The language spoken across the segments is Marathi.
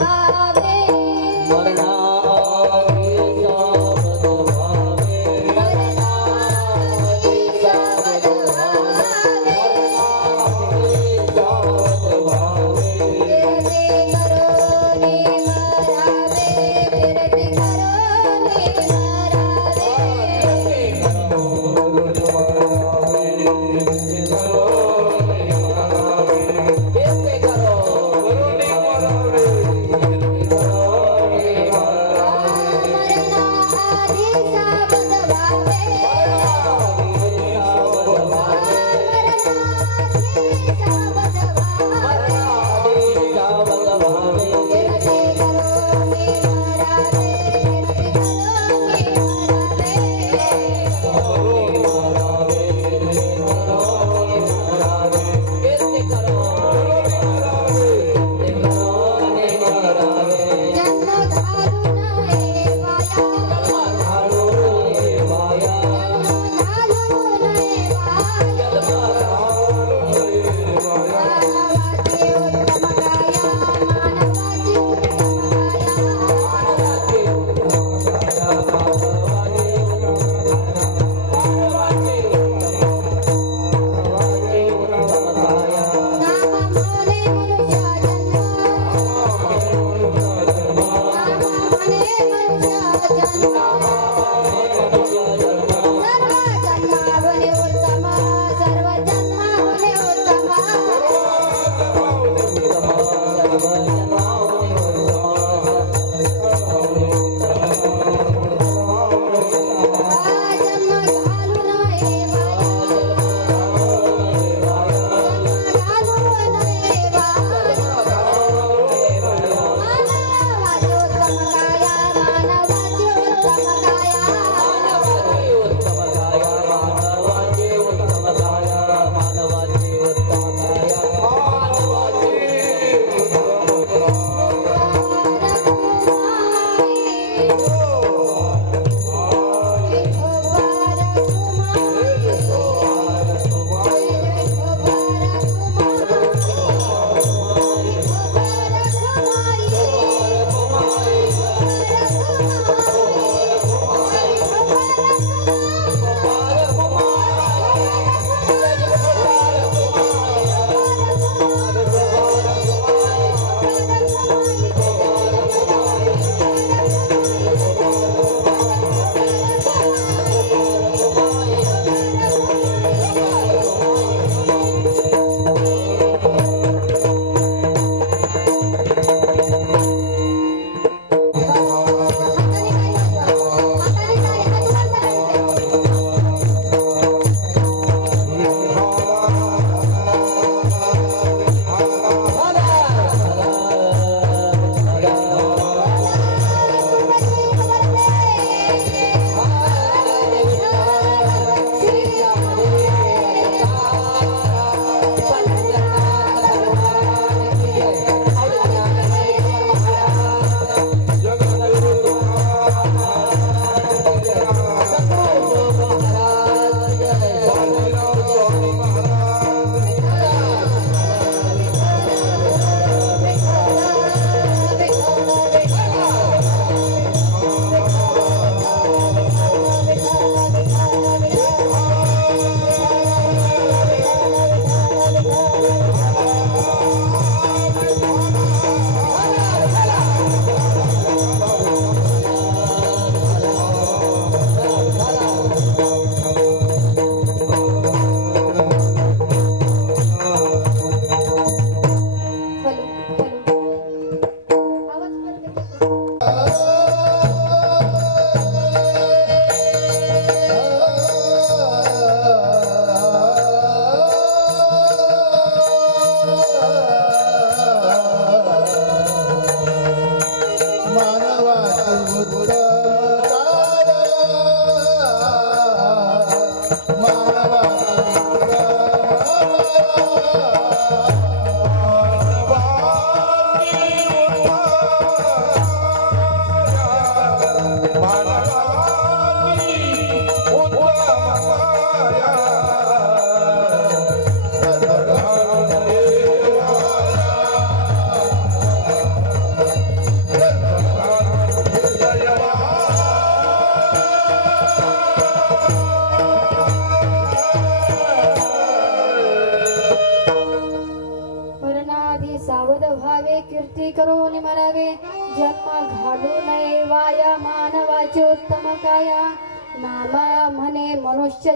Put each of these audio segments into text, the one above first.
love Suave.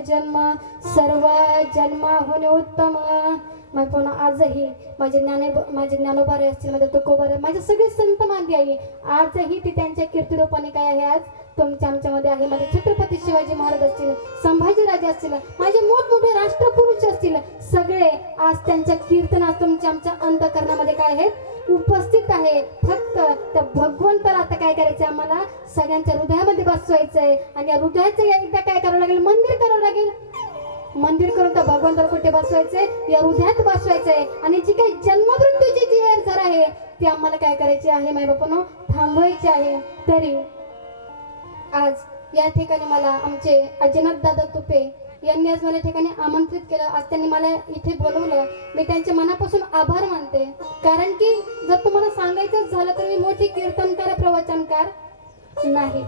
जन्म सर्व जन्माहून उत्तम. मग पुन्हा आजही माझे ज्ञाने माझे ज्ञानोबारे असतील माझे तुकोबारे माझे सगळे संत मागे आहे आजही ती त्यांच्या कीर्तिरूपाने काय आहे आज? तुमच्या आमच्यामध्ये आहे. माझे छत्रपती शिवाजी महाराज असतील संभाजीराजे असतील माझे मोठमोठे राष्ट्रपुरुष असतील सगळे आज त्यांच्या कीर्तनात तुमच्या आमच्या अंतकरणामध्ये काय आहेत? उपस्थित आहे. फक्त त्या भगवंताला आता काय करायचं आम्हाला? सगळ्यांच्या हृदयामध्ये बसवायचं आहे आणि या हृदयाचं एकदा काय करावं लागेल? मंदिर करावं लागेल. मंदिर करून त्या भगवंताला कुठे बसवायचंय? या हृदयात बसवायचंय. आणि जी काही जन्ममृत्यूची जी हेरझर आहे ती आम्हाला काय करायची आहे माय बापानो थांबवायची आहे. तरी आज या ठिकाणी मला आमचे अजिनाथ दादा तुपे यांनी आज मला ठिकाणी आमंत्रित केलं. आज त्यांनी मला इथे बोलवलं. मी त्यांचे मनापासून आभार मानते. कारण की जर तुम्हाला सांगायचंच झालं तर मी मोठी कीर्तनकार प्रवचनकार नाही.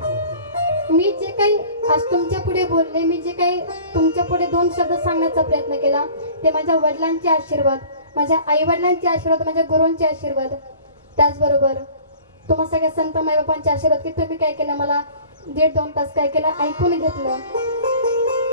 मी जे काही आज तुमच्यापुढे बोलले मी जे काही तुमच्यापुढे दोन शब्द सांगण्याचा प्रयत्न केला ते माझ्या वडिलांचे आशीर्वाद माझ्या आई वडिलांचे आशीर्वाद माझ्या गुरूंचे आशीर्वाद. त्याचबरोबर तुम्हा सगळ्या संत मायबापांचे आशीर्वाद की तुम्ही काय केलं? मला दीड दोन तास काय केलं? ऐकून घेतलं.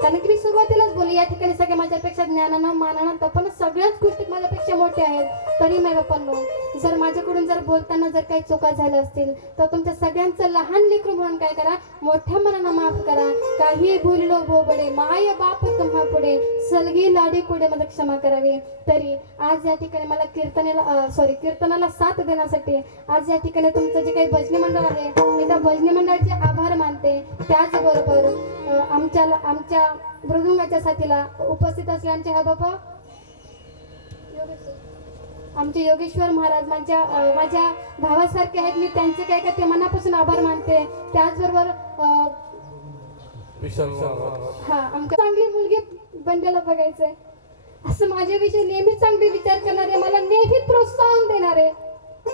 कारण की मी सुरुवातीलाच बोलली या ठिकाणी सगळे माझ्यापेक्षा ज्ञानानं मानानं तपन सगळ्याच गोष्टी माझ्यापेक्षा मोठ्या आहेत. तरी मी बापांनो जर माझ्याकडून जर बोलताना जर काही चुका झाल्या असतील तर तुमच्या सगळ्यांचं लहान लेकरू म्हणून काय करा मोठ्या मनानं माफ करा. काही भुललो बोबडे माय बाप तुम्हा पुढे सलगी लाडी पुढे मला क्षमा करावी. तरी आज या ठिकाणी मला कीर्तनेला सॉरी कीर्तनाला साथ देण्यासाठी आज या ठिकाणी तुमचं जे काही भजनी मंडळ आहे मी त्या भजनी मंडळाचे आभार मानते. त्याचबरोबर आमच्या आमच्या मृदुंगाच्या साथीला उपस्थित असले आमचे हा बाबा? आमचे योगेश्वर महाराज माझ्या माझ्या भावासारखे आहेत. मी त्यांचे काय काय ते मनापासून आभार मानते. त्याचबरोबर हा आमच्या चांगली मुलगी बनलेला बघायचंय. असं माझ्याविषयी नेहमी चांगले विचार करणारे मला नेहमी प्रोत्साहन देणारे.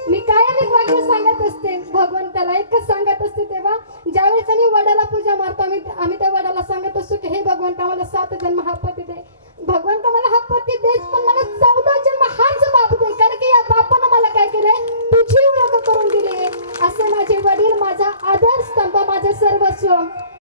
मी काय अनेक वाक्य सांगत असते? भगवंताला एकच सांगत असते तेव्हा ज्यावेळेस आम्ही वडाला पूजा मारतो आम्ही आम्ही त्या वडाला सांगत असतो की हे भगवंत आम्हाला सात जन्म हा पती दे. भगवंत मला हा पती देच पण मला चौदा जन्म हाच बाप दे कारण की या बापानं मला काय केलंय? तुझी ओळख करून दिली असे माझे वडील माझा आदर स्तंभ माझं सर्वस्व.